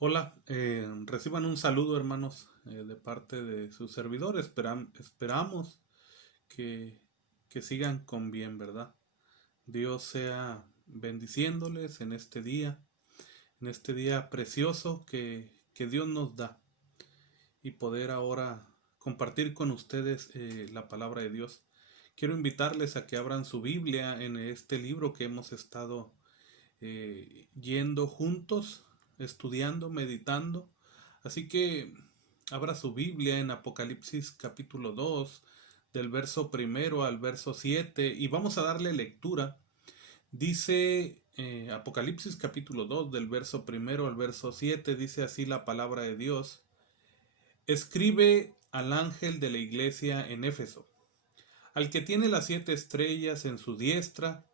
Hola, reciban un saludo, hermanos, de parte de su servidor. Esperamos que, que sigan con bien, ¿verdad? Dios sea bendiciéndoles en este día precioso que Dios nos da y poder ahora compartir con ustedes la palabra de Dios. Quiero invitarles a que abran su Biblia en este libro que hemos estado yendo juntos, estudiando, meditando. Así que abra su Biblia en Apocalipsis capítulo 2 del verso primero al verso 7 y vamos a darle lectura. Dice Apocalipsis capítulo 2 del verso primero al verso 7, dice así la palabra de Dios. Escribe al ángel de la iglesia en Éfeso, al que tiene las 7 estrellas en su diestra,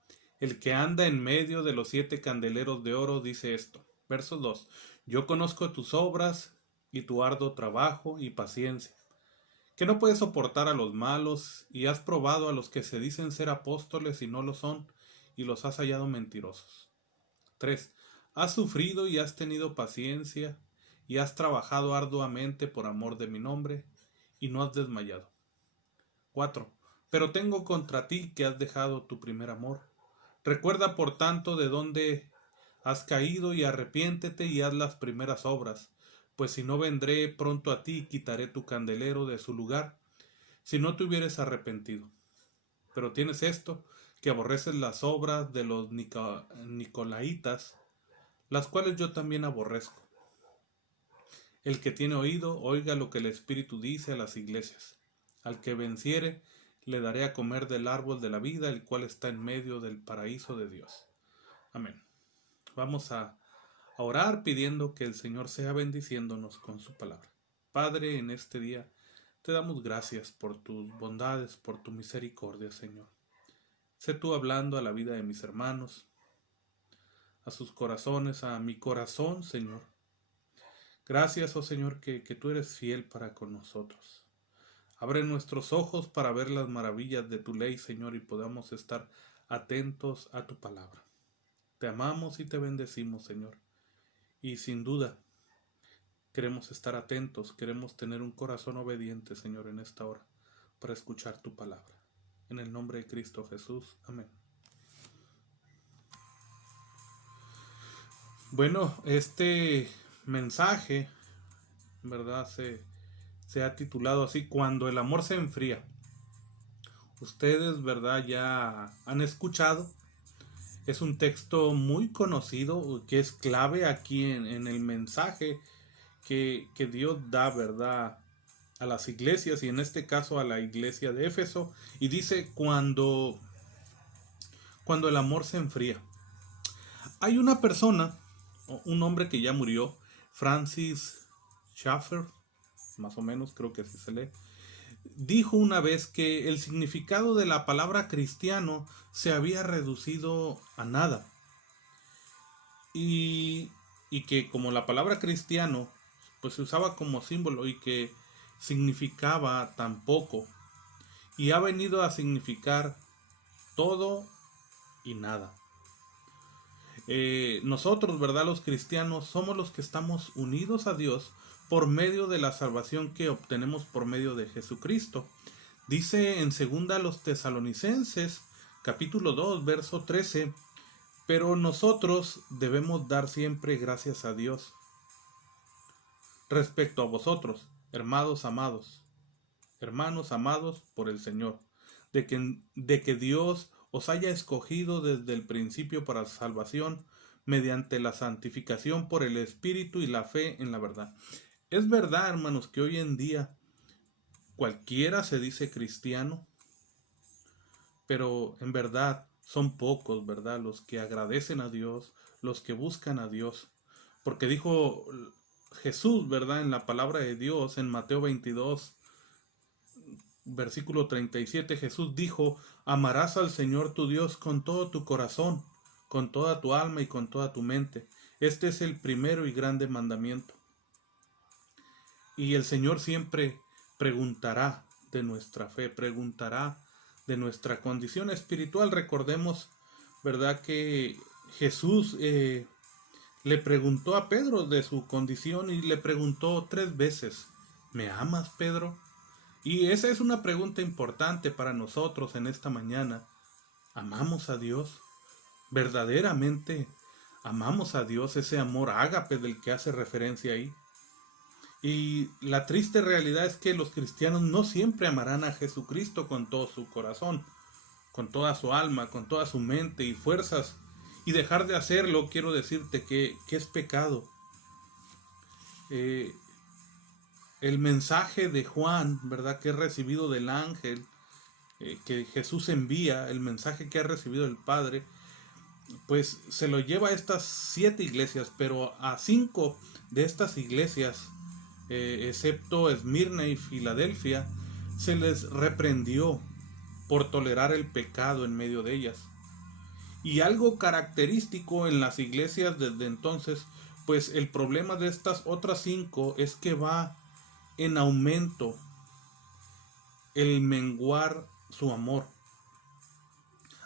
el que anda en medio de los 7 candeleros de oro, dice esto. Verso 2. Yo conozco tus obras y tu arduo trabajo y paciencia, que no puedes soportar a los malos, y has probado a los que se dicen ser apóstoles y no lo son, y los has hallado mentirosos. 3. Has sufrido y has tenido paciencia, y has trabajado arduamente por amor de mi nombre, y no has desmayado. 4. Pero tengo contra ti que has dejado tu primer amor. Recuerda por tanto de dónde has caído y arrepiéntete y haz las primeras obras, pues si no vendré pronto a ti y quitaré tu candelero de su lugar, si no te hubieres arrepentido. Pero tienes esto, que aborreces las obras de los nicolaitas, las cuales yo también aborrezco. El que tiene oído, oiga lo que el Espíritu dice a las iglesias. Al que venciere, le daré a comer del árbol de la vida, el cual está en medio del paraíso de Dios. Amén. Vamos a orar pidiendo que el Señor sea bendiciéndonos con su palabra. Padre, en este día te damos gracias por tus bondades, por tu misericordia, Señor. Sé tú hablando a la vida de mis hermanos, a sus corazones, a mi corazón, Señor. Gracias, oh Señor, que tú eres fiel para con nosotros. Abre nuestros ojos para ver las maravillas de tu ley, Señor, y podamos estar atentos a tu palabra. Te amamos y te bendecimos, Señor. Y sin duda, queremos estar atentos, queremos tener un corazón obediente, Señor, en esta hora, para escuchar tu palabra. En el nombre de Cristo Jesús. Amén. Bueno, este mensaje, ¿verdad? Se ha titulado así, Cuando el amor se enfría. Ustedes, ¿verdad? Ya han escuchado. Es un texto muy conocido que es clave aquí en el mensaje que Dios da, ¿verdad? A las iglesias y en este caso a la iglesia de Éfeso. Y dice cuando el amor se enfría. Hay una persona, un hombre que ya murió, Francis Schaeffer, más o menos creo que así se lee, dijo una vez que el significado de la palabra cristiano se había reducido a nada. Y, y que como la palabra cristiano pues se usaba como símbolo y que significaba tan poco y ha venido a significar todo y nada. Nosotros, ¿verdad? Los cristianos somos los que estamos unidos a Dios por medio de la salvación que obtenemos por medio de Jesucristo. Dice en segunda a los Tesalonicenses, capítulo 2, verso 13, pero nosotros debemos dar siempre gracias a Dios respecto a vosotros, hermanos amados por el Señor, de que Dios os haya escogido desde el principio para salvación, mediante la santificación por el Espíritu y la fe en la verdad. Es verdad, hermanos, que hoy en día cualquiera se dice cristiano, pero en verdad son pocos, ¿verdad? Los que agradecen a Dios, los que buscan a Dios. Porque dijo Jesús, ¿verdad? En la palabra de Dios, en Mateo 22, versículo 37, Jesús dijo, amarás al Señor tu Dios con todo tu corazón, con toda tu alma y con toda tu mente. Este es el primero y grande mandamiento. Y el Señor siempre preguntará de nuestra fe, preguntará de nuestra condición espiritual. Recordemos, ¿verdad? Que Jesús le preguntó a Pedro de su condición y le preguntó 3 veces, ¿me amas, Pedro? Y esa es una pregunta importante para nosotros en esta mañana. ¿Amamos a Dios? ¿Verdaderamente amamos a Dios? Ese amor ágape del que hace referencia ahí. Y la triste realidad es que los cristianos no siempre amarán a Jesucristo con todo su corazón, con toda su alma, con toda su mente y fuerzas. Y dejar de hacerlo, quiero decirte que es pecado. Eh, el mensaje de Juan, ¿verdad? Que he recibido del ángel, que Jesús envía, el mensaje que ha recibido el Padre, pues se lo lleva a estas 7 iglesias, pero a 5 de estas iglesias, excepto Esmirna y Filadelfia, se les reprendió por tolerar el pecado en medio de ellas. Y algo característico en las iglesias desde entonces, pues el problema de estas otras 5 es que va en aumento el menguar su amor,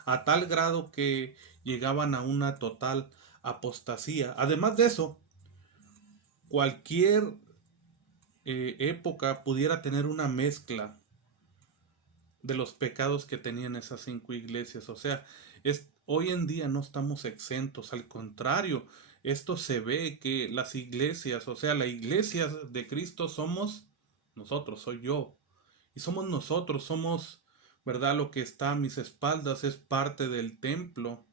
a tal grado que llegaban a una total apostasía. Además de eso, cualquier época pudiera tener una mezcla de los pecados que tenían esas 5 iglesias. O sea, hoy en día no estamos exentos, al contrario, esto se ve que las iglesias, o sea, la iglesia de Cristo somos nosotros, soy yo, y somos nosotros, somos, ¿verdad? Lo que está a mis espaldas es parte del templo,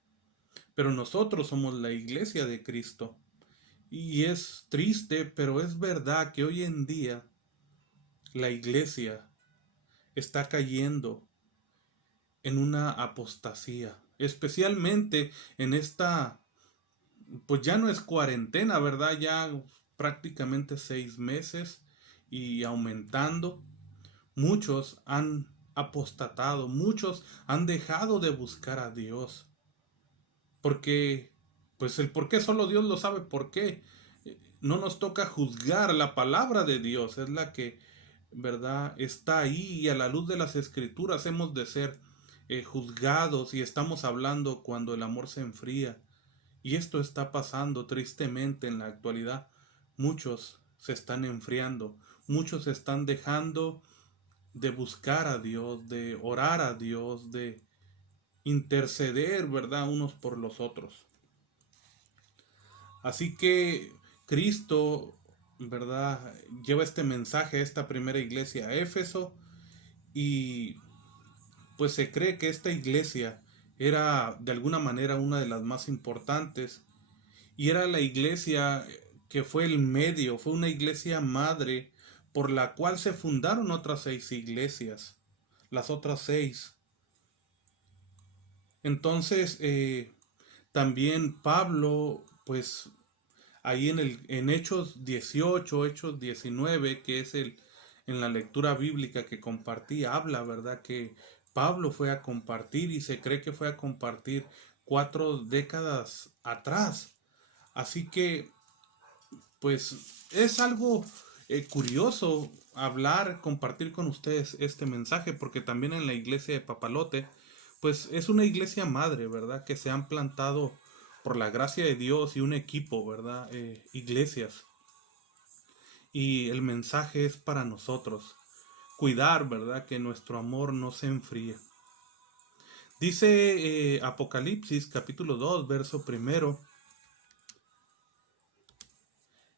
pero nosotros somos la iglesia de Cristo. Y es triste, pero es verdad que hoy en día la iglesia está cayendo en una apostasía, especialmente en esta, pues ya no es cuarentena, ¿verdad? Ya prácticamente 6 meses y aumentando. Muchos han apostatado, muchos han dejado de buscar a Dios. Porque, pues el por qué solo Dios lo sabe por qué. No nos toca juzgar, la palabra de Dios es la que, ¿verdad? Está ahí y a la luz de las escrituras hemos de ser juzgados, y estamos hablando cuando el amor se enfría. Y esto está pasando tristemente en la actualidad. Muchos se están enfriando, muchos están dejando de buscar a Dios, de orar a Dios, de interceder, ¿verdad? Unos por los otros. Así que Cristo, ¿verdad? Lleva este mensaje a esta primera iglesia, a Éfeso, y pues se cree que esta iglesia era de alguna manera una de las más importantes, y era la iglesia que fue el medio, fue una iglesia madre por la cual se fundaron otras 6 iglesias, las otras 6. Entonces, también Pablo, pues ahí en Hechos 18, Hechos 19, que es en la lectura bíblica que compartí, habla, ¿verdad? Que Pablo fue a compartir, y se cree que fue a compartir 4 décadas atrás. Así que, pues, es algo curioso hablar, compartir con ustedes este mensaje, porque también en la iglesia de Papalote, pues es una iglesia madre, ¿verdad? Que se han plantado por la gracia de Dios y un equipo, ¿verdad? Iglesias. Y el mensaje es para nosotros. Cuidar, ¿verdad? Que nuestro amor no se enfríe. Dice Apocalipsis capítulo 2, verso 1.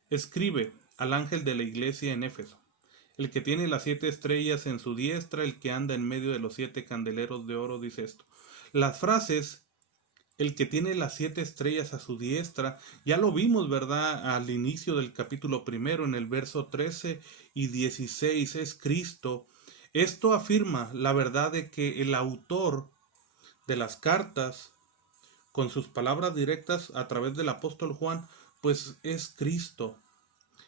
Escribe al ángel de la iglesia en Éfeso, el que tiene las 7 estrellas en su diestra, el que anda en medio de los 7 candeleros de oro, dice esto. Las frases el que tiene las 7 estrellas a su diestra, ya lo vimos, ¿verdad? Al inicio del capítulo 1, en el verso 13 y 16, es Cristo. Esto afirma la verdad de que el autor de las cartas, con sus palabras directas a través del apóstol Juan, pues es Cristo.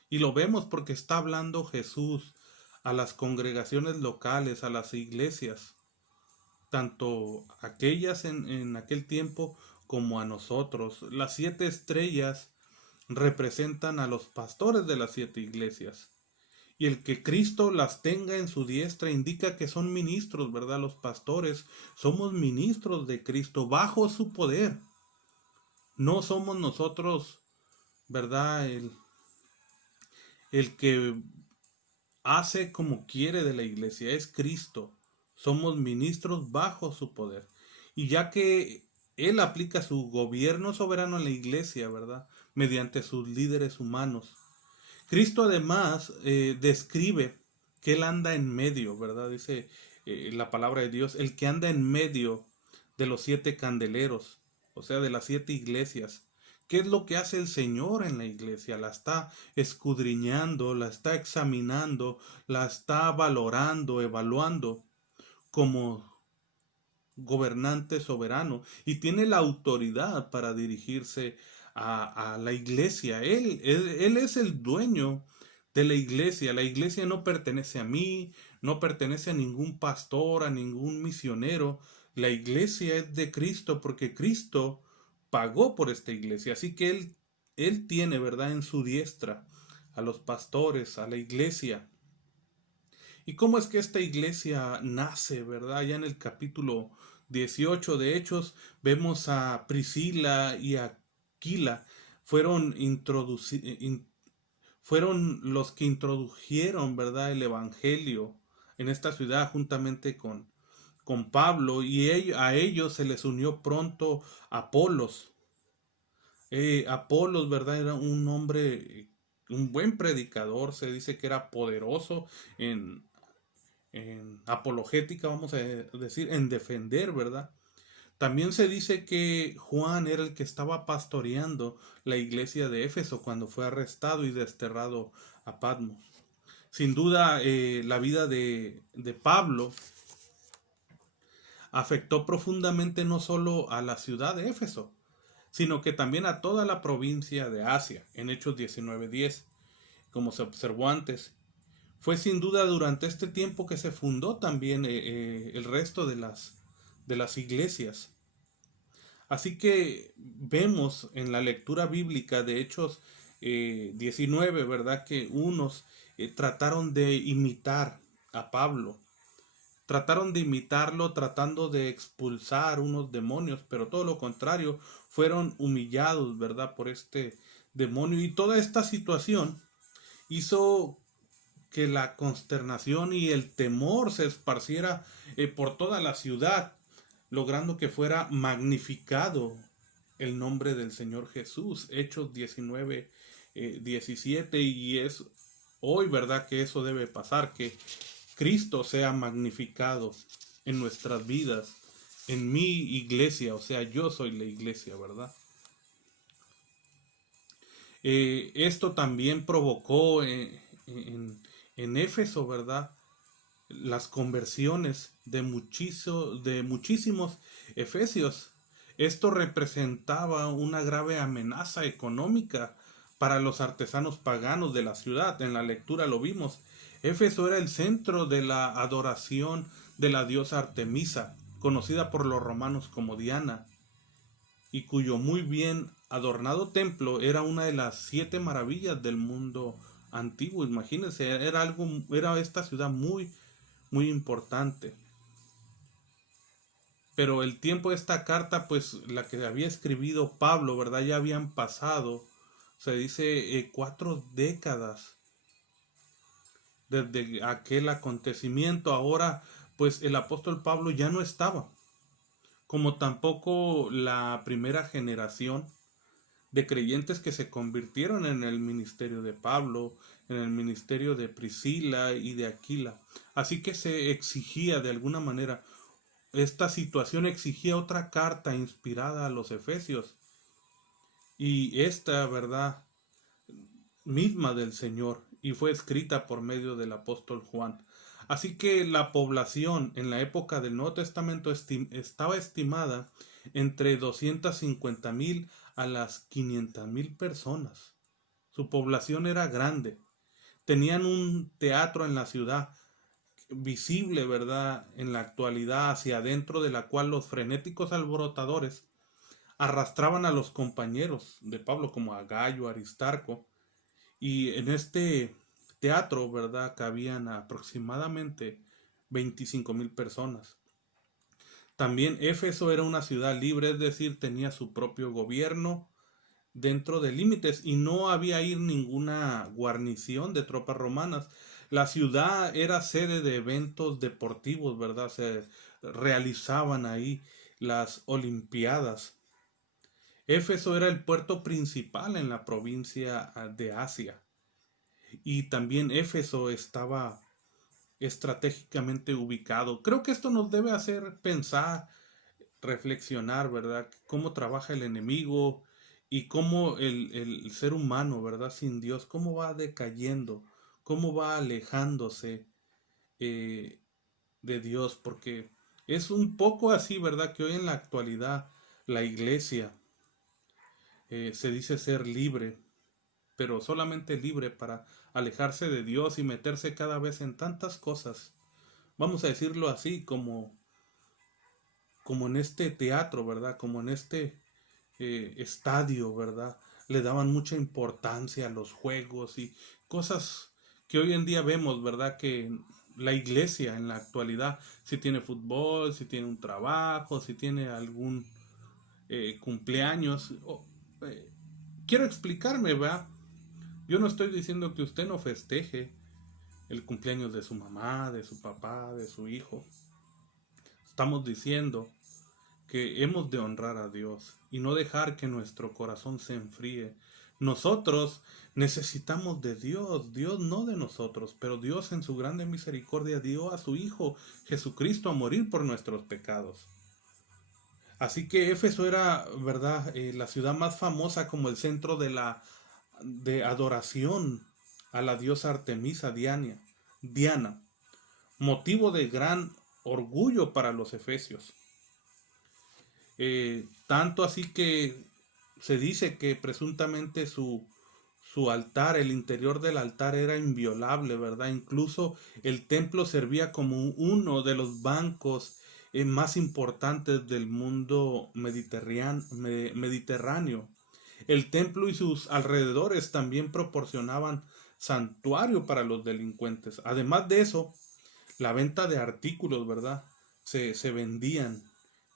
Y lo vemos porque está hablando Jesús a las congregaciones locales, a las iglesias, tanto aquellas en aquel tiempo como a nosotros. Las 7 estrellas representan a los pastores de las 7 iglesias. Y el que Cristo las tenga en su diestra indica que son ministros, ¿verdad? Los pastores somos ministros de Cristo bajo su poder. No somos nosotros ¿verdad? El que hace como quiere de la iglesia es Cristo. Somos ministros bajo su poder. Y ya que Él aplica su gobierno soberano en la iglesia, ¿verdad? Mediante sus líderes humanos. Cristo además describe que Él anda en medio, ¿verdad? Dice la palabra de Dios, el que anda en medio de los 7 candeleros, o sea, de las 7 iglesias. ¿Qué es lo que hace el Señor en la iglesia? La está escudriñando, la está examinando, la está valorando, evaluando como gobernante soberano y tiene la autoridad para dirigirse a la iglesia. Él es el dueño de la iglesia. La iglesia no pertenece a mí, no pertenece a ningún pastor, a ningún misionero. La iglesia es de Cristo porque Cristo pagó por esta iglesia. Así que él tiene, ¿verdad?, en su diestra a los pastores, a la iglesia. ¿Y cómo es que esta iglesia nace, verdad? Ya en el capítulo 18 de Hechos vemos a Priscila y a Aquila. Fueron, fueron los que introdujeron, ¿verdad?, el evangelio en esta ciudad juntamente con Pablo, y a ellos se les unió pronto Apolos. Apolos, ¿verdad? Era un hombre, un buen predicador, se dice que era poderoso en apologética, vamos a decir, en defender, ¿verdad? También se dice que Juan era el que estaba pastoreando la iglesia de Éfeso cuando fue arrestado y desterrado a Patmos. Sin duda, la vida de Pablo afectó profundamente no solo a la ciudad de Éfeso, sino que también a toda la provincia de Asia, en Hechos 19:10, como se observó antes. Fue sin duda durante este tiempo que se fundó también el resto de las iglesias. Así que vemos en la lectura bíblica de Hechos 19, ¿verdad? Que unos trataron de imitar a Pablo. Trataron de imitarlo tratando de expulsar unos demonios, pero todo lo contrario, fueron humillados, ¿verdad? Por este demonio. Y toda esta situación hizo que la consternación y el temor se esparciera por toda la ciudad, logrando que fuera magnificado el nombre del Señor Jesús. Hechos 19, 17, y es hoy, ¿verdad?, que eso debe pasar, que Cristo sea magnificado en nuestras vidas, en mi iglesia, o sea, yo soy la iglesia, ¿verdad? Esto también provocó en Éfeso, ¿verdad?, las conversiones de muchísimos efesios. Esto representaba una grave amenaza económica para los artesanos paganos de la ciudad. En la lectura lo vimos. Éfeso era el centro de la adoración de la diosa Artemisa, conocida por los romanos como Diana, y cuyo muy bien adornado templo era una de las 7 maravillas del mundo antiguo. Imagínense, era esta ciudad muy importante. Pero el tiempo de esta carta, pues la que había escribido Pablo, ¿verdad? Ya habían pasado, se dice, 4 décadas desde aquel acontecimiento. Ahora, pues el apóstol Pablo ya no estaba, como tampoco la primera generación de creyentes que se convirtieron en el ministerio de Pablo, en el ministerio de Priscila y de Aquila. Así que se exigía de alguna manera, esta situación exigía otra carta inspirada a los efesios, y esta, ¿verdad?, misma del Señor, y fue escrita por medio del apóstol Juan. Así que la población en la época del Nuevo Testamento estaba estimada entre 250,000 a las 500,000 personas. Su población era grande. Tenían un teatro en la ciudad, visible, ¿verdad?, en la actualidad, hacia adentro, de la cual los frenéticos alborotadores arrastraban a los compañeros de Pablo, como a Gayo, Aristarco, y en este teatro, ¿verdad?, cabían aproximadamente 25,000 personas. También Éfeso era una ciudad libre, es decir, tenía su propio gobierno, dentro de límites y no había ahí ninguna guarnición de tropas romanas. La ciudad era sede de eventos deportivos, ¿verdad? Se realizaban ahí las Olimpiadas. Éfeso era el puerto principal en la provincia de Asia y también Éfeso estaba estratégicamente ubicado. Creo que esto nos debe hacer pensar, reflexionar, ¿verdad? Cómo trabaja el enemigo y cómo el ser humano, ¿verdad? Sin Dios, cómo va decayendo, cómo va alejándose eh, de Dios, porque es un poco así, ¿verdad? Que hoy en la actualidad la iglesia se dice ser libre, pero solamente libre para alejarse de Dios y meterse cada vez en tantas cosas, vamos a decirlo así, como en este teatro, ¿verdad? Como en este estadio, ¿verdad? Le daban mucha importancia a los juegos y cosas que hoy en día vemos, ¿verdad? Que la iglesia en la actualidad, si tiene fútbol, si tiene un trabajo, si tiene algún cumpleaños, eh, quiero explicarme, ¿verdad? Yo no estoy diciendo que usted no festeje el cumpleaños de su mamá, de su papá, de su hijo. Estamos diciendo que hemos de honrar a Dios y no dejar que nuestro corazón se enfríe. Nosotros necesitamos de Dios, Dios no de nosotros, pero Dios en su grande misericordia dio a su Hijo Jesucristo a morir por nuestros pecados. Así que Éfeso era, ¿verdad?, la ciudad más famosa como el centro de adoración a la diosa Artemisa Diana, motivo de gran orgullo para los efesios. Tanto así que se dice que presuntamente su altar, el interior del altar era inviolable, ¿verdad? Incluso el templo servía como uno de los bancos más importantes del mundo mediterráneo. El templo y sus alrededores también proporcionaban santuario para los delincuentes. Además de eso, la venta de artículos, ¿verdad? Se vendían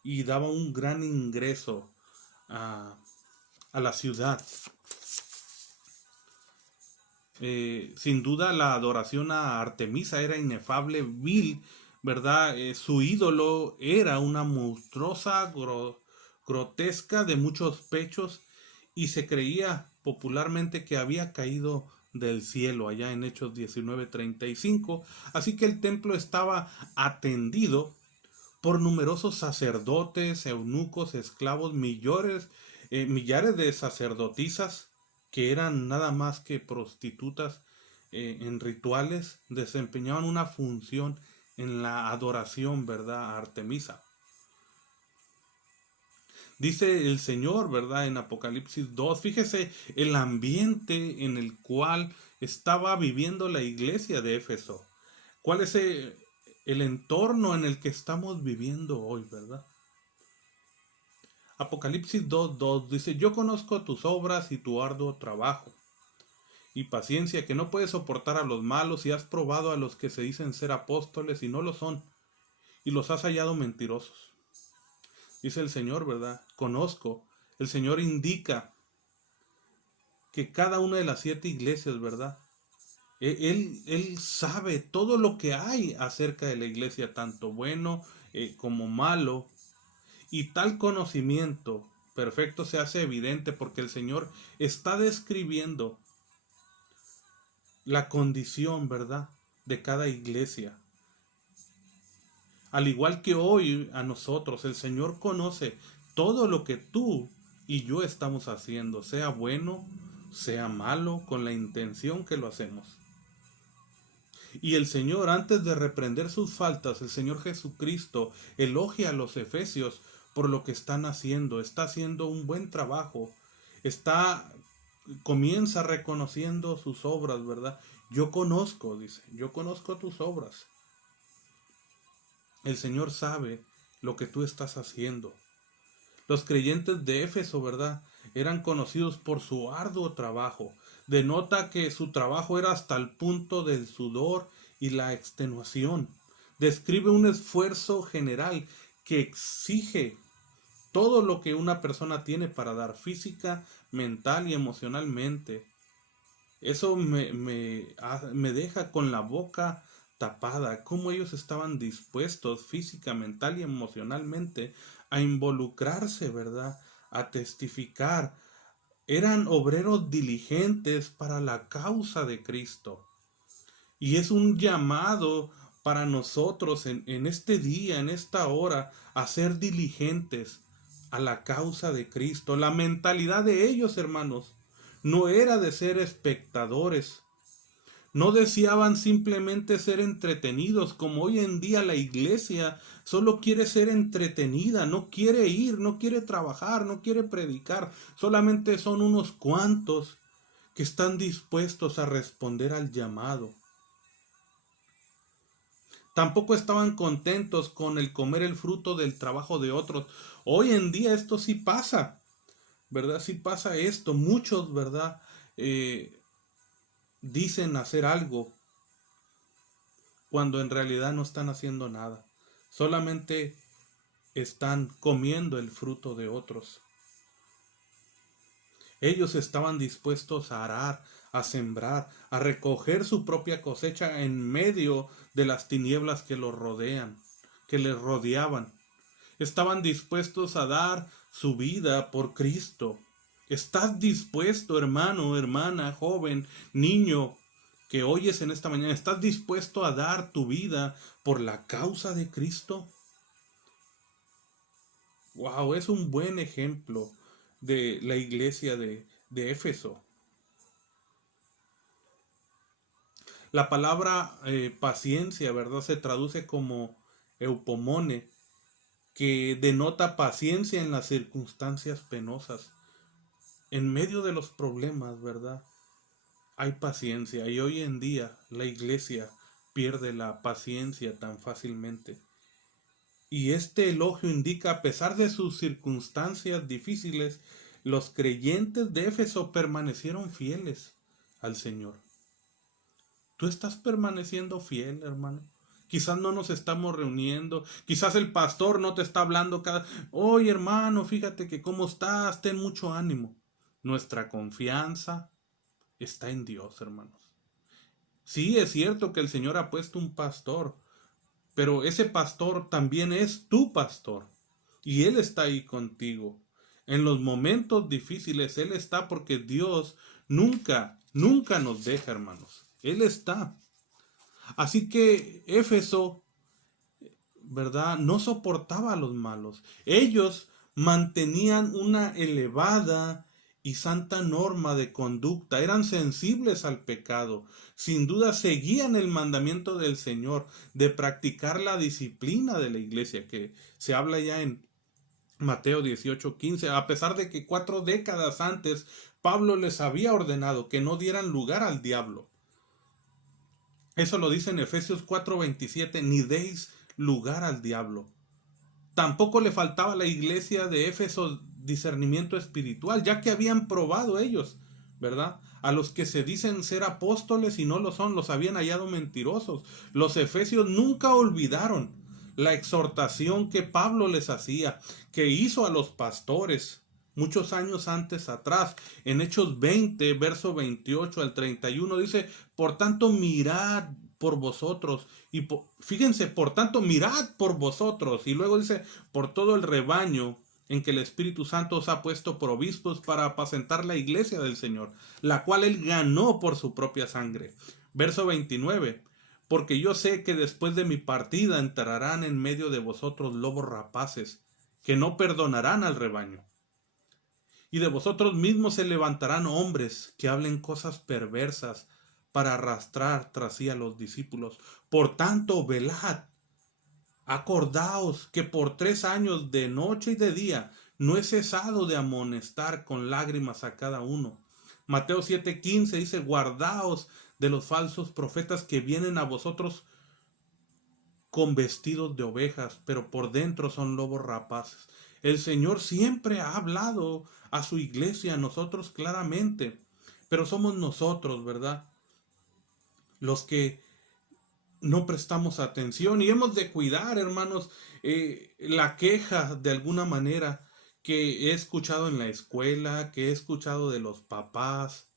y daba un gran ingreso a, a la ciudad. Sin duda la adoración a Artemisa era inefable, vil, ¿verdad? Su ídolo era una monstruosa, grotesca de muchos pechos y se creía popularmente que había caído del cielo allá en Hechos 19:35. Así que el templo estaba atendido por numerosos sacerdotes, eunucos, esclavos, millares de sacerdotisas que eran nada más que prostitutas en rituales, desempeñaban una función en la adoración, ¿verdad?, a Artemisa. Dice el Señor, ¿verdad?, en Apocalipsis 2, fíjese el ambiente en el cual estaba viviendo la iglesia de Éfeso. ¿Cuál es el entorno en el que estamos viviendo hoy, verdad? Apocalipsis 2:2 dice, yo conozco tus obras y tu arduo trabajo y paciencia, que no puedes soportar a los malos y has probado a los que se dicen ser apóstoles y no lo son, y los has hallado mentirosos. Dice el Señor, ¿verdad? Conozco. El Señor indica que cada una de las 7 iglesias, ¿verdad? Él sabe todo lo que hay acerca de la iglesia, tanto bueno como malo. Y tal conocimiento perfecto se hace evidente porque el Señor está describiendo la condición, ¿verdad?, de cada iglesia. Al igual que hoy a nosotros, el Señor conoce todo lo que tú y yo estamos haciendo, sea bueno, sea malo, con la intención que lo hacemos. Y el Señor, antes de reprender sus faltas, el Señor Jesucristo elogia a los efesios por lo que están haciendo. Está haciendo un buen trabajo. Comienza reconociendo sus obras, ¿verdad? Yo conozco, dice, yo conozco tus obras. El Señor sabe lo que tú estás haciendo. Los creyentes de Éfeso, ¿verdad?, eran conocidos por su arduo trabajo. Denota que su trabajo era hasta el punto del sudor y la extenuación. Describe un esfuerzo general que exige todo lo que una persona tiene para dar, física, mental y emocionalmente. Eso me deja con la boca tapada, cómo ellos estaban dispuestos física, mental y emocionalmente a involucrarse, ¿verdad? A testificar. Eran obreros diligentes para la causa de Cristo. Y es un llamado para nosotros en este día, en esta hora, a ser diligentes a la causa de Cristo. La mentalidad de ellos, hermanos, no era de ser espectadores. No deseaban simplemente ser entretenidos, como hoy en día la iglesia solo quiere ser entretenida, no quiere ir, no quiere trabajar, no quiere predicar. Solamente son unos cuantos que están dispuestos a responder al llamado. Tampoco estaban contentos con el comer el fruto del trabajo de otros. Hoy en día esto sí pasa, ¿verdad? Sí pasa esto. Muchos, ¿verdad? Dicen hacer algo cuando en realidad no están haciendo nada. Solamente están comiendo el fruto de otros. Ellos estaban dispuestos a arar, a sembrar, a recoger su propia cosecha en medio de las tinieblas que los rodean, que les rodeaban. Estaban dispuestos a dar su vida por Cristo. ¿Estás dispuesto, hermano, hermana, joven, niño, que oyes en esta mañana? ¿Estás dispuesto a dar tu vida por la causa de Cristo? Wow, es un buen ejemplo de la iglesia de Éfeso. La palabra paciencia, ¿verdad? Se traduce como eupomone, que denota paciencia en las circunstancias penosas. En medio de los problemas, ¿verdad? Hay paciencia, y hoy en día la iglesia pierde la paciencia tan fácilmente. Y este elogio indica, a pesar de sus circunstancias difíciles, los creyentes de Éfeso permanecieron fieles al Señor. ¿Tú estás permaneciendo fiel, hermano? Quizás no nos estamos reuniendo, quizás el pastor no te está hablando oye, hermano, fíjate que cómo estás, ten mucho ánimo. Nuestra confianza está en Dios, hermanos. Sí, es cierto que el Señor ha puesto un pastor, pero ese pastor también es tu pastor. Y Él está ahí contigo. En los momentos difíciles Él está, porque Dios nunca, nunca nos deja, hermanos. Él está. Así que Éfeso, ¿verdad? No soportaba a los malos. Ellos mantenían una elevada y santa norma de conducta, eran sensibles al pecado, sin duda seguían el mandamiento del Señor de practicar la disciplina de la iglesia, que se habla ya en Mateo 18:15, a pesar de que 4 décadas antes Pablo les había ordenado que no dieran lugar al diablo. Eso lo dice en Efesios 4:27, ni deis lugar al diablo. Tampoco le faltaba a la iglesia de Éfeso discernimiento espiritual, ya que habían probado ellos, ¿verdad? A los que se dicen ser apóstoles y no lo son, los habían hallado mentirosos. Los efesios nunca olvidaron la exhortación que Pablo les hacía, que hizo a los pastores muchos años antes atrás. En Hechos 20, verso 28 al 31 dice, por tanto mirad por vosotros, y fíjense, por tanto mirad por vosotros, y luego dice, por todo el rebaño en que el Espíritu Santo os ha puesto por obispos para apacentar la iglesia del Señor, la cual él ganó por su propia sangre. Verso 29, porque yo sé que después de mi partida entrarán en medio de vosotros lobos rapaces, que no perdonarán al rebaño. Y de vosotros mismos se levantarán hombres que hablen cosas perversas para arrastrar tras sí a los discípulos. Por tanto, velad, acordaos que por 3 años de noche y de día no he cesado de amonestar con lágrimas a cada uno. Mateo 7:15 dice, guardaos de los falsos profetas que vienen a vosotros con vestidos de ovejas, pero por dentro son lobos rapaces. El Señor siempre ha hablado a su iglesia, a nosotros claramente, pero somos nosotros, ¿verdad? Los que no prestamos atención, y hemos de cuidar, hermanos, la queja de alguna manera que he escuchado en la escuela, que he escuchado de los papás,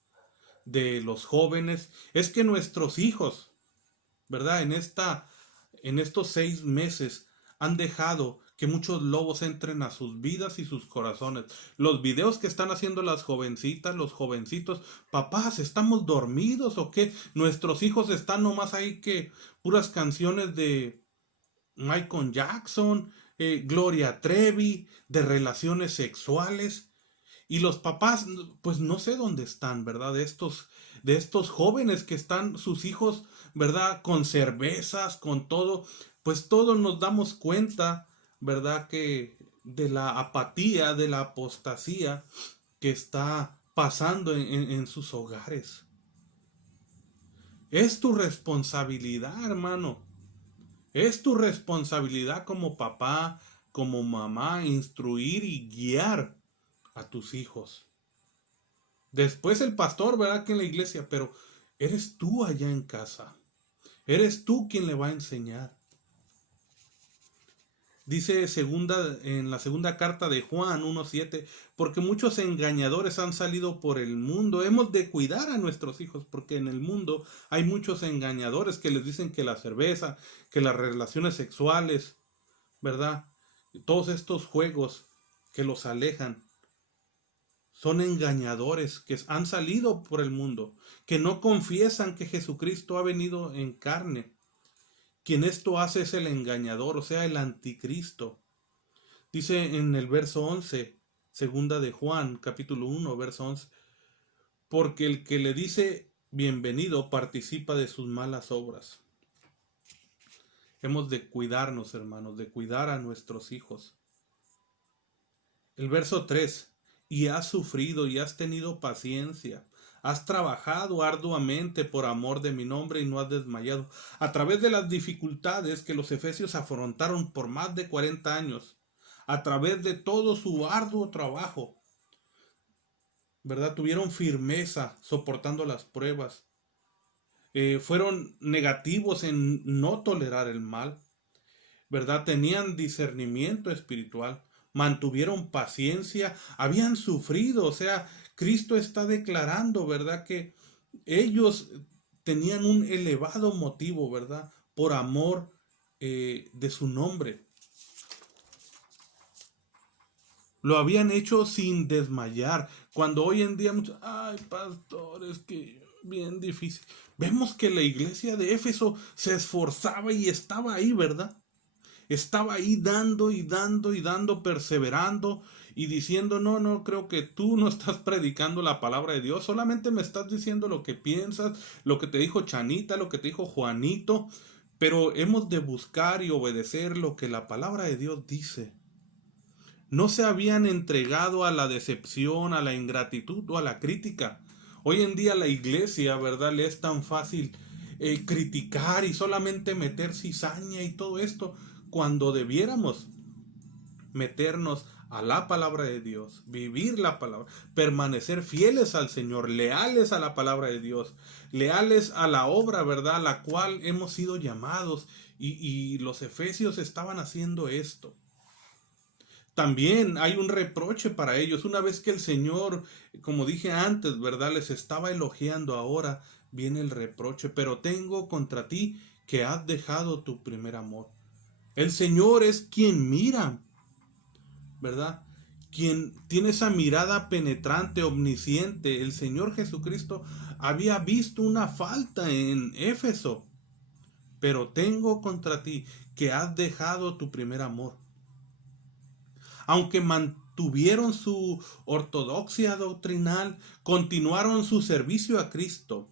de los jóvenes, es que nuestros hijos, ¿verdad? En estos 6 meses han dejado que muchos lobos entren a sus vidas y sus corazones. Los videos que están haciendo las jovencitas, los jovencitos, papás, ¿estamos dormidos o qué? Nuestros hijos están nomás ahí que puras canciones de Michael Jackson, Gloria Trevi, de relaciones sexuales. Y los papás, pues no sé dónde están, ¿verdad? De estos jóvenes que están sus hijos, ¿verdad? Con cervezas, con todo. Pues todos nos damos cuenta, ¿verdad? Que de la apatía, de la apostasía que está pasando en sus hogares. Es tu responsabilidad, hermano. Es tu responsabilidad como papá, como mamá, instruir y guiar a tus hijos. Después el pastor, ¿verdad? Que en la iglesia, pero eres tú allá en casa. Eres tú quien le va a enseñar. Dice en la segunda carta de Juan 1:7, porque muchos engañadores han salido por el mundo. Hemos de cuidar a nuestros hijos, porque en el mundo hay muchos engañadores que les dicen que la cerveza, que las relaciones sexuales, ¿verdad? Todos estos juegos que los alejan son engañadores que han salido por el mundo, que no confiesan que Jesucristo ha venido en carne. Quien esto hace es el engañador, o sea, el anticristo. Dice en el verso 11, segunda de Juan, capítulo 1, verso 11, porque el que le dice bienvenido participa de sus malas obras. Hemos de cuidarnos, hermanos, de cuidar a nuestros hijos. El verso 3, y has sufrido y has tenido paciencia. Has trabajado arduamente por amor de mi nombre y no has desmayado. A través de las dificultades que los efesios afrontaron por más de 40 años, a través de todo su arduo trabajo, ¿verdad? Tuvieron firmeza soportando las pruebas. Fueron negativos en no tolerar el mal, ¿verdad? Tenían discernimiento espiritual, mantuvieron paciencia, habían sufrido, o sea, Cristo está declarando, ¿verdad? Que ellos tenían un elevado motivo, ¿verdad? Por amor de su nombre. Lo habían hecho sin desmayar. Cuando hoy en día muchos, ay, pastor, es que bien difícil. Vemos que la iglesia de Éfeso se esforzaba y estaba ahí, ¿verdad? Estaba ahí dando y dando y dando, perseverando y diciendo, no, no, creo que tú no estás predicando la palabra de Dios, solamente me estás diciendo lo que piensas, lo que te dijo Chanita, lo que te dijo Juanito, pero hemos de buscar y obedecer lo que la palabra de Dios dice. No se habían entregado a la decepción, a la ingratitud o a la crítica. Hoy en día la iglesia, ¿verdad? Le es tan fácil criticar y solamente meter cizaña y todo esto, cuando debiéramos meternos a la palabra de Dios, vivir la palabra, permanecer fieles al Señor, leales a la palabra de Dios, leales a la obra, ¿verdad? A la cual hemos sido llamados y los efesios estaban haciendo esto. También hay un reproche para ellos. Una vez que el Señor, como dije antes, ¿verdad? Les estaba elogiando, ahora viene el reproche. Pero tengo contra ti que has dejado tu primer amor. El Señor es quien mira, ¿verdad? Quien tiene esa mirada penetrante, omnisciente. El Señor Jesucristo había visto una falta en Éfeso. Pero tengo contra ti que has dejado tu primer amor. Aunque mantuvieron su ortodoxia doctrinal, continuaron su servicio a Cristo.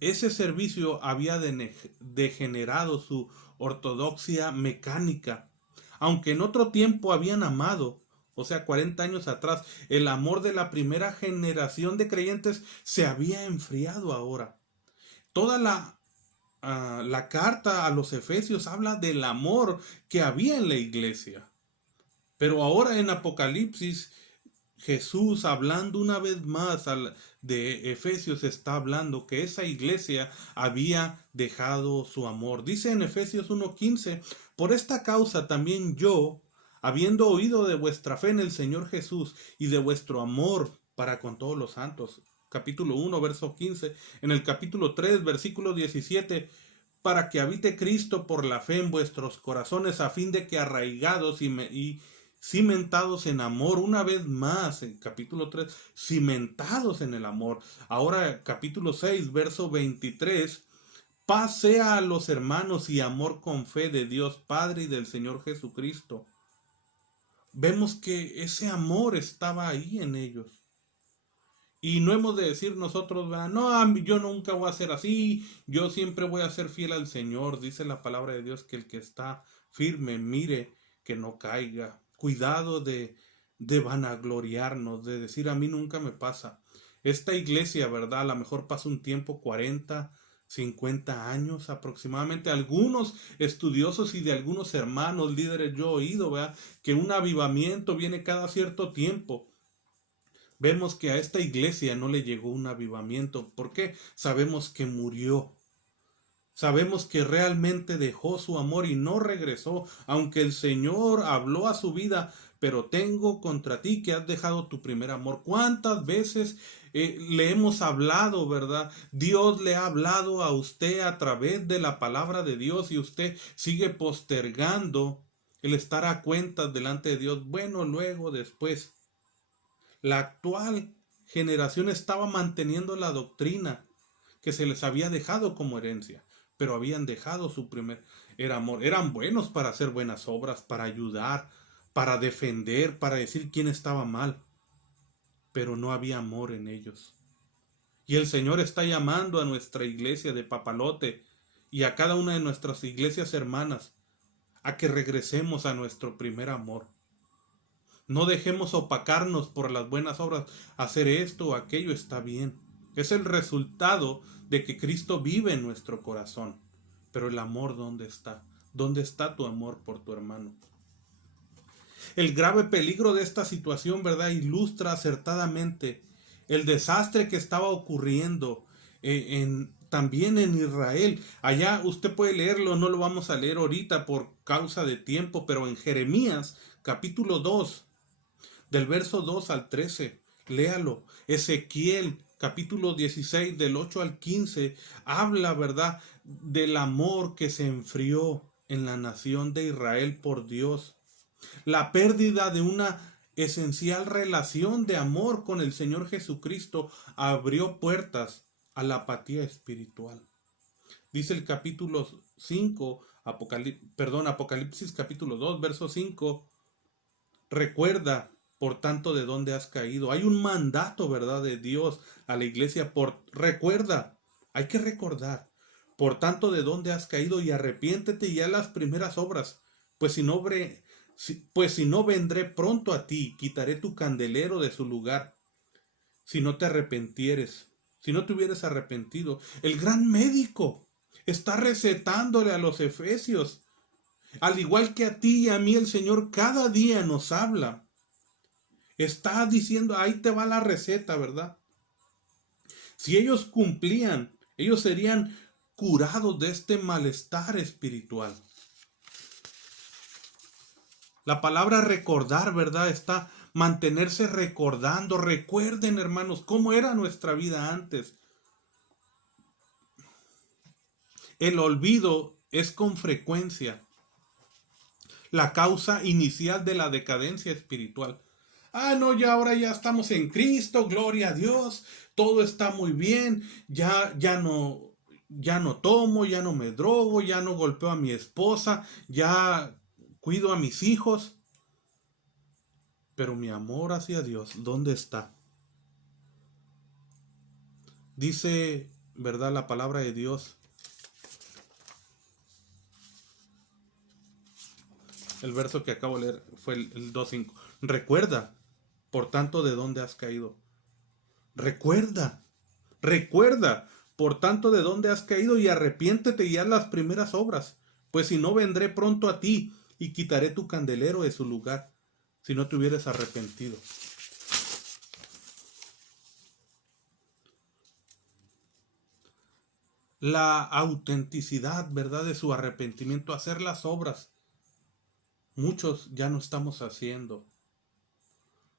Ese servicio había degenerado su ortodoxia mecánica. Aunque en otro tiempo habían amado, o sea, 40 años atrás, el amor de la primera generación de creyentes se había enfriado ahora. Toda la carta a los Efesios habla del amor que había en la iglesia. Pero ahora en Apocalipsis, Jesús, hablando una vez más de Efesios, está hablando que esa iglesia había dejado su amor. Dice en Efesios 1:15, por esta causa también yo, habiendo oído de vuestra fe en el Señor Jesús y de vuestro amor para con todos los santos. Capítulo 1, verso 15. En el capítulo 3, versículo 17, para que habite Cristo por la fe en vuestros corazones, a fin de que arraigados y cimentados en amor, una vez más, en capítulo 3, cimentados en el amor. Ahora, capítulo 6, verso 23, paz sea a los hermanos y amor con fe de Dios Padre y del Señor Jesucristo. Vemos que ese amor estaba ahí en ellos. Y no hemos de decir nosotros, no, yo nunca voy a ser así, yo siempre voy a ser fiel al Señor. Dice la palabra de Dios que el que está firme, mire que no caiga. Cuidado de vanagloriarnos, de decir a mí nunca me pasa. Esta iglesia, ¿verdad? A lo mejor pasa un tiempo, 40, 50 años aproximadamente. Algunos estudiosos y de algunos hermanos, líderes, yo he oído, ¿verdad? Que un avivamiento viene cada cierto tiempo. Vemos que a esta iglesia no le llegó un avivamiento. ¿Por qué? Sabemos que murió. Sabemos que realmente dejó su amor y no regresó, aunque el Señor habló a su vida, pero tengo contra ti que has dejado tu primer amor. ¿Cuántas veces le hemos hablado, verdad? Dios le ha hablado a usted a través de la palabra de Dios y usted sigue postergando el estar a cuentas delante de Dios. Bueno, luego, después. La actual generación estaba manteniendo la doctrina que se les había dejado como herencia, pero habían dejado su primer amor. Eran buenos para hacer buenas obras, para ayudar, para defender, para decir quién estaba mal, pero no había amor en ellos. Y el Señor está llamando a nuestra iglesia de Papalote y a cada una de nuestras iglesias hermanas a que regresemos a nuestro primer amor. No dejemos opacarnos por las buenas obras. Hacer esto o aquello está bien. Es el resultado de que Cristo vive en nuestro corazón. Pero el amor, ¿dónde está? ¿Dónde está tu amor por tu hermano? El grave peligro de esta situación, ¿verdad?, ilustra acertadamente el desastre que estaba ocurriendo también en Israel. Allá usted puede leerlo, no lo vamos a leer ahorita por causa de tiempo, pero en Jeremías capítulo 2, del verso 2 al 13, léalo. Ezequiel, capítulo 16, del 8 al 15, habla, ¿verdad?, del amor que se enfrió en la nación de Israel por Dios. La pérdida de una esencial relación de amor con el Señor Jesucristo abrió puertas a la apatía espiritual. Dice el capítulo 5, Apocalipsis capítulo 2, verso 5, recuerda, por tanto, de dónde has caído. Hay un mandato, ¿verdad?, de Dios a la iglesia. Recuerda, hay que recordar. Por tanto, de dónde has caído y arrepiéntete y haz las primeras obras. Pues si no vendré pronto a ti, quitaré tu candelero de su lugar. Si no te arrepentieres, si no te hubieras arrepentido. El gran médico está recetándole a los efesios. Al igual que a ti y a mí, el Señor cada día nos habla. Está diciendo, ahí te va la receta, ¿verdad? Si ellos cumplían, ellos serían curados de este malestar espiritual. La palabra recordar, ¿verdad?, está mantenerse recordando. Recuerden, hermanos, cómo era nuestra vida antes. El olvido es con frecuencia la causa inicial de la decadencia espiritual. No, ya ahora ya estamos en Cristo, gloria a Dios, todo está muy bien, ya no tomo, ya no me drogo, ya no golpeo a mi esposa, ya cuido a mis hijos. Pero mi amor hacia Dios, ¿dónde está? Dice, ¿verdad?, la palabra de Dios. El verso que acabo de leer fue el 2.5. Recuerda, por tanto, de dónde has caído. Recuerda, por tanto, de dónde has caído y arrepiéntete y haz las primeras obras. Pues si no, vendré pronto a ti y quitaré tu candelero de su lugar, si no te hubieras arrepentido. La autenticidad, ¿verdad?, de su arrepentimiento, hacer las obras. muchos ya no estamos haciendo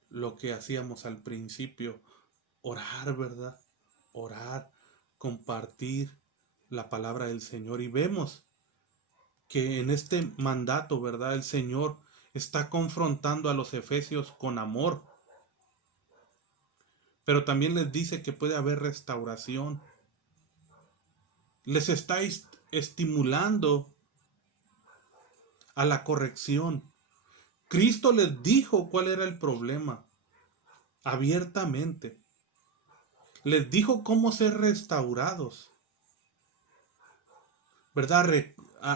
lo que hacíamos al principio. Orar, ¿verdad? Orar, compartir la palabra del Señor. Y vemos que en este mandato, ¿verdad? El Señor está confrontando a los efesios con amor. Pero también les dice que puede haber restauración. Les está estimulando a la corrección. Cristo les dijo cuál era el problema abiertamente. Les dijo cómo ser restaurados. ¿Verdad?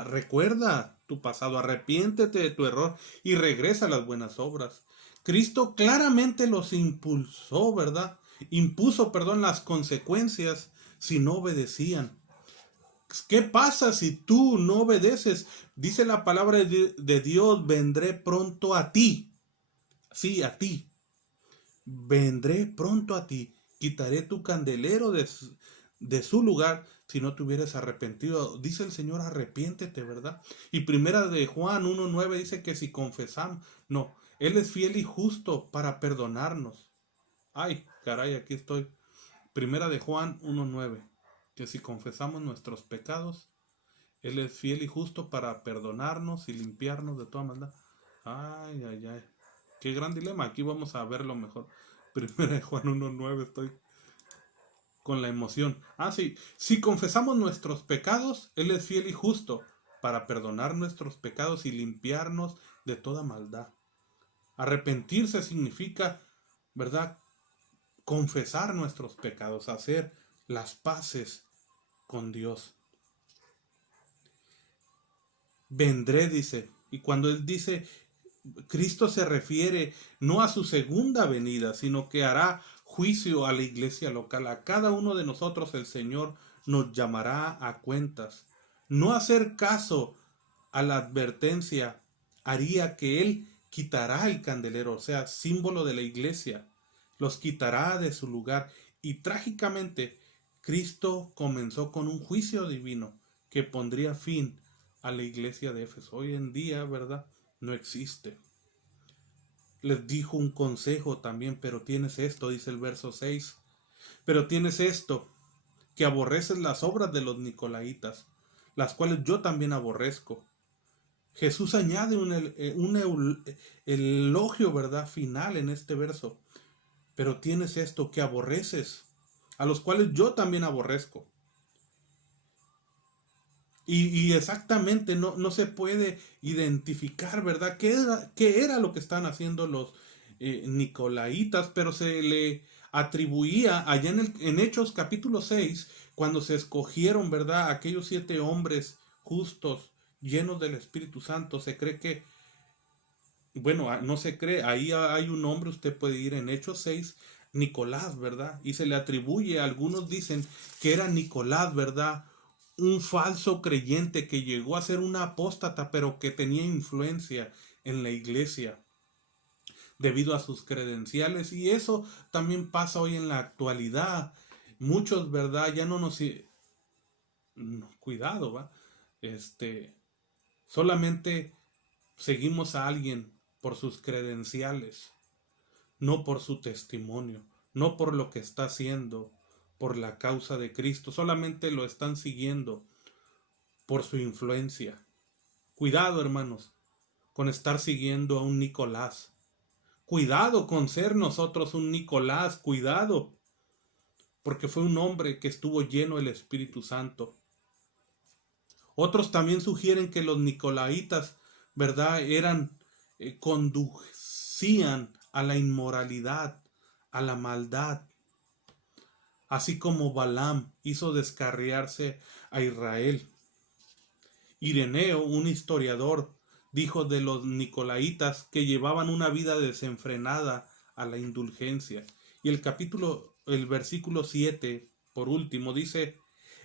Recuerda tu pasado, arrepiéntete de tu error y regresa a las buenas obras. Cristo claramente los impulsó, ¿verdad? Impuso, perdón, las consecuencias si no obedecían. ¿Qué pasa si tú no obedeces? Dice la palabra de Dios, vendré pronto a ti. Sí, a ti. Vendré pronto a ti. Quitaré tu candelero de su lugar si no te hubieras arrepentido. Dice el Señor, arrepiéntete, ¿verdad? Y primera de Juan 1:9 dice que si confesamos, no, Él es fiel y justo para perdonarnos. Ay, caray, aquí estoy. Primera de Juan 1:9, que si confesamos nuestros pecados, Él es fiel y justo para perdonarnos y limpiarnos de toda maldad. Ay, ay, ay. Qué gran dilema. Aquí vamos a verlo mejor. Primera de Juan 1:9, estoy con la emoción. Sí. Si confesamos nuestros pecados, Él es fiel y justo para perdonar nuestros pecados y limpiarnos de toda maldad. Arrepentirse significa, ¿verdad?, confesar nuestros pecados, hacer las paces con Dios. Vendré, dice. Y cuando Él dice, Cristo se refiere no a su segunda venida, sino que hará juicio a la iglesia local. A cada uno de nosotros el Señor nos llamará a cuentas. No hacer caso a la advertencia haría que Él quitará el candelero, o sea, símbolo de la iglesia, los quitará de su lugar. Y trágicamente, Cristo comenzó con un juicio divino que pondría fin a la iglesia de Éfeso. Hoy en día, ¿verdad?, no existe. Les dijo un consejo también, pero tienes esto, dice el verso 6. Pero tienes esto, que aborreces las obras de los nicolaitas, las cuales yo también aborrezco. Jesús añade un elogio, ¿verdad?, final en este verso. Pero tienes esto, que aborreces, a los cuales yo también aborrezco. Y exactamente no se puede identificar, ¿verdad?, qué era lo que están haciendo los nicolaitas, pero se le atribuía allá en Hechos capítulo 6, cuando se escogieron, ¿verdad?, aquellos 7 hombres justos, llenos del Espíritu Santo. Se cree que, bueno, no se cree, ahí hay un nombre, usted puede ir en Hechos 6, Nicolás, ¿verdad? Y se le atribuye, algunos dicen que era Nicolás, ¿verdad?, un falso creyente que llegó a ser una apóstata, pero que tenía influencia en la iglesia debido a sus credenciales. Y eso también pasa hoy en la actualidad. Muchos, ¿verdad?, ya no nos... Cuidado, ¿va? Solamente seguimos a alguien por sus credenciales, no por su testimonio, no por lo que está haciendo por la causa de Cristo. Solamente lo están siguiendo por su influencia. Cuidado, hermanos, con estar siguiendo a un Nicolás. Cuidado con ser nosotros un Nicolás. Cuidado, porque fue un hombre que estuvo lleno del Espíritu Santo. Otros también sugieren que los nicolaitas, ¿verdad?, conducían a la inmoralidad, a la maldad, así como Balaam hizo descarriarse a Israel. Ireneo, un historiador, dijo de los nicolaitas que llevaban una vida desenfrenada a la indulgencia. Y el versículo 7, por último, dice,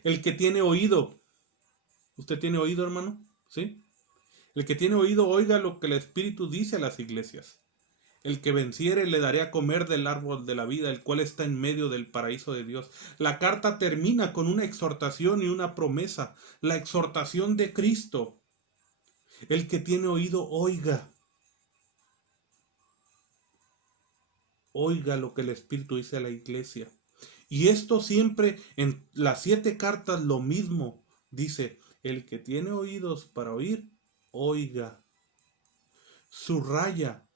el que tiene oído. ¿Usted tiene oído, hermano? ¿Sí? El que tiene oído, oiga lo que el Espíritu dice a las iglesias. El que venciere le daré a comer del árbol de la vida, el cual está en medio del paraíso de Dios. La carta termina con una exhortación y una promesa. La exhortación de Cristo. El que tiene oído, oiga. Oiga lo que el Espíritu dice a la iglesia. Y esto siempre en las 7 cartas lo mismo. Dice, el que tiene oídos para oír, oiga. Subraya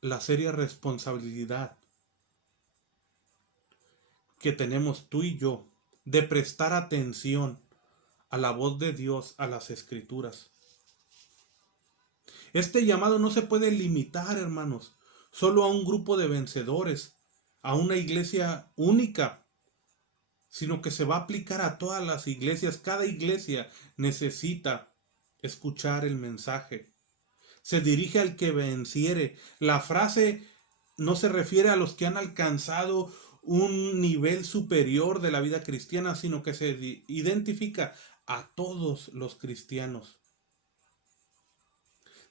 la seria responsabilidad que tenemos tú y yo de prestar atención a la voz de Dios, a las Escrituras. Este llamado no se puede limitar, hermanos, solo a un grupo de vencedores, a una iglesia única, sino que se va a aplicar a todas las iglesias. Cada iglesia necesita escuchar el mensaje. Se dirige al que venciere. La frase no se refiere a los que han alcanzado un nivel superior de la vida cristiana, sino que se identifica a todos los cristianos.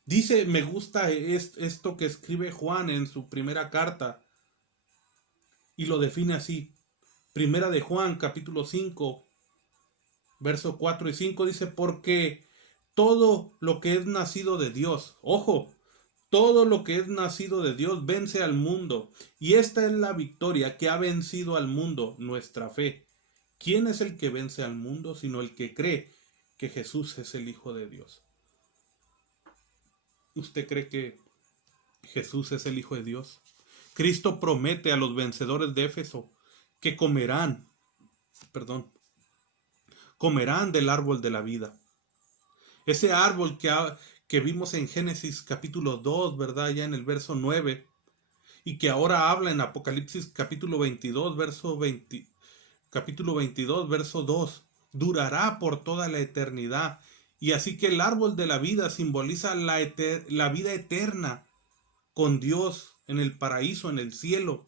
Dice, me gusta esto que escribe Juan en su primera carta, y lo define así. Primera de Juan, capítulo 5, verso 4 y 5, dice, porque todo lo que es nacido de Dios, ojo, todo lo que es nacido de Dios vence al mundo, y esta es la victoria que ha vencido al mundo, nuestra fe. ¿Quién es el que vence al mundo sino el que cree que Jesús es el Hijo de Dios? ¿Usted cree que Jesús es el Hijo de Dios? Cristo promete a los vencedores de Éfeso que comerán del árbol de la vida. Ese árbol que vimos en Génesis capítulo 2, ¿verdad? Ya en el verso 9, y que ahora habla en Apocalipsis capítulo 22, capítulo 22, verso 2, durará por toda la eternidad. Y así que el árbol de la vida simboliza la vida eterna con Dios en el paraíso, en el cielo.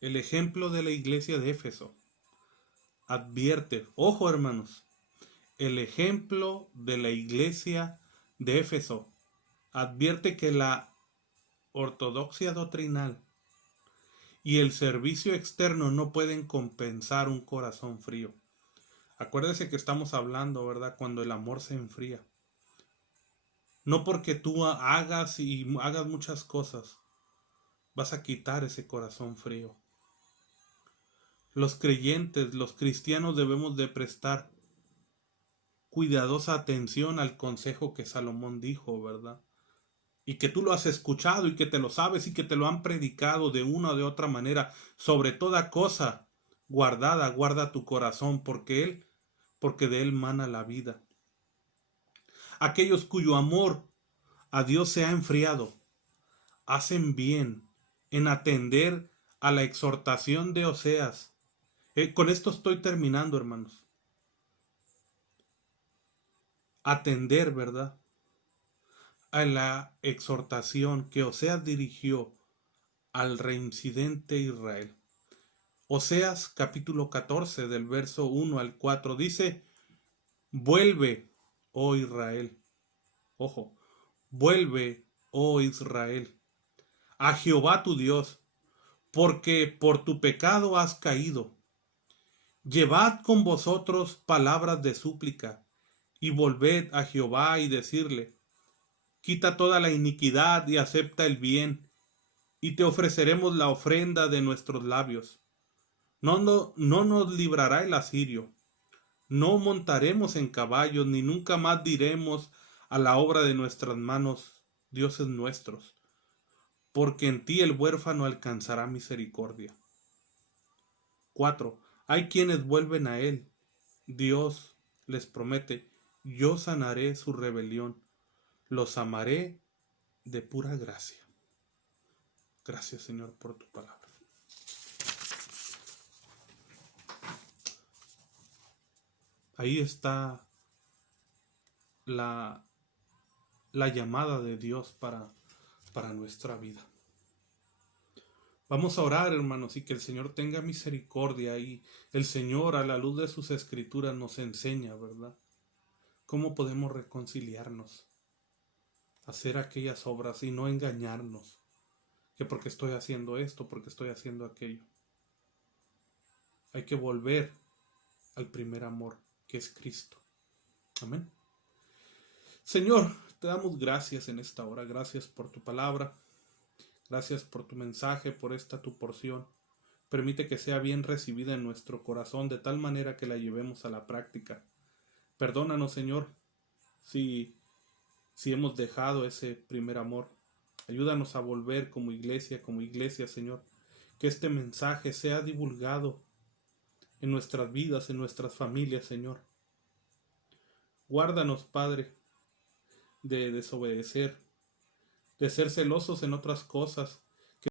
El ejemplo de la iglesia de Éfeso advierte, ojo hermanos, el ejemplo de la iglesia de Éfeso advierte que la ortodoxia doctrinal y el servicio externo no pueden compensar un corazón frío. Acuérdese que estamos hablando, ¿verdad? Cuando el amor se enfría. No porque tú hagas muchas cosas, vas a quitar ese corazón frío. Los creyentes, los cristianos debemos de prestar cuidadosa atención al consejo que Salomón dijo, ¿verdad? Y que tú lo has escuchado y que te lo sabes y que te lo han predicado de una o de otra manera. Sobre toda cosa guarda tu corazón, porque de él mana la vida. Aquellos cuyo amor a Dios se ha enfriado, hacen bien en atender a la exhortación de Oseas. Con esto estoy terminando, hermanos. Atender, ¿verdad?, a la exhortación que Oseas dirigió al reincidente Israel. Oseas capítulo 14 del verso 1 al 4 dice, vuelve, oh Israel, ojo, vuelve, oh Israel, a Jehová tu Dios, porque por tu pecado has caído. Llevad con vosotros palabras de súplica, y volved a Jehová y decirle, quita toda la iniquidad y acepta el bien, y te ofreceremos la ofrenda de nuestros labios. No nos librará el asirio, no montaremos en caballos, ni nunca más diremos a la obra de nuestras manos, dioses nuestros, porque en ti el huérfano alcanzará misericordia. 4. Hay quienes vuelven a él. Dios les promete, yo sanaré su rebelión, los amaré de pura gracia. Gracias, Señor, por tu palabra. Ahí está la llamada de Dios para nuestra vida. Vamos a orar, hermanos, y que el Señor tenga misericordia, y el Señor, a la luz de sus escrituras, nos enseña, ¿verdad?, cómo podemos reconciliarnos, hacer aquellas obras y no engañarnos, que porque estoy haciendo esto, porque estoy haciendo aquello. Hay que volver al primer amor, que es Cristo. Amén. Señor, te damos gracias en esta hora, gracias por tu palabra. Gracias por tu mensaje, por esta tu porción. Permite que sea bien recibida en nuestro corazón de tal manera que la llevemos a la práctica. Perdónanos, Señor, si, si hemos dejado ese primer amor. Ayúdanos a volver como iglesia, Señor. Que este mensaje sea divulgado en nuestras vidas, en nuestras familias, Señor. Guárdanos, Padre, de desobedecer, de ser celosos en otras cosas,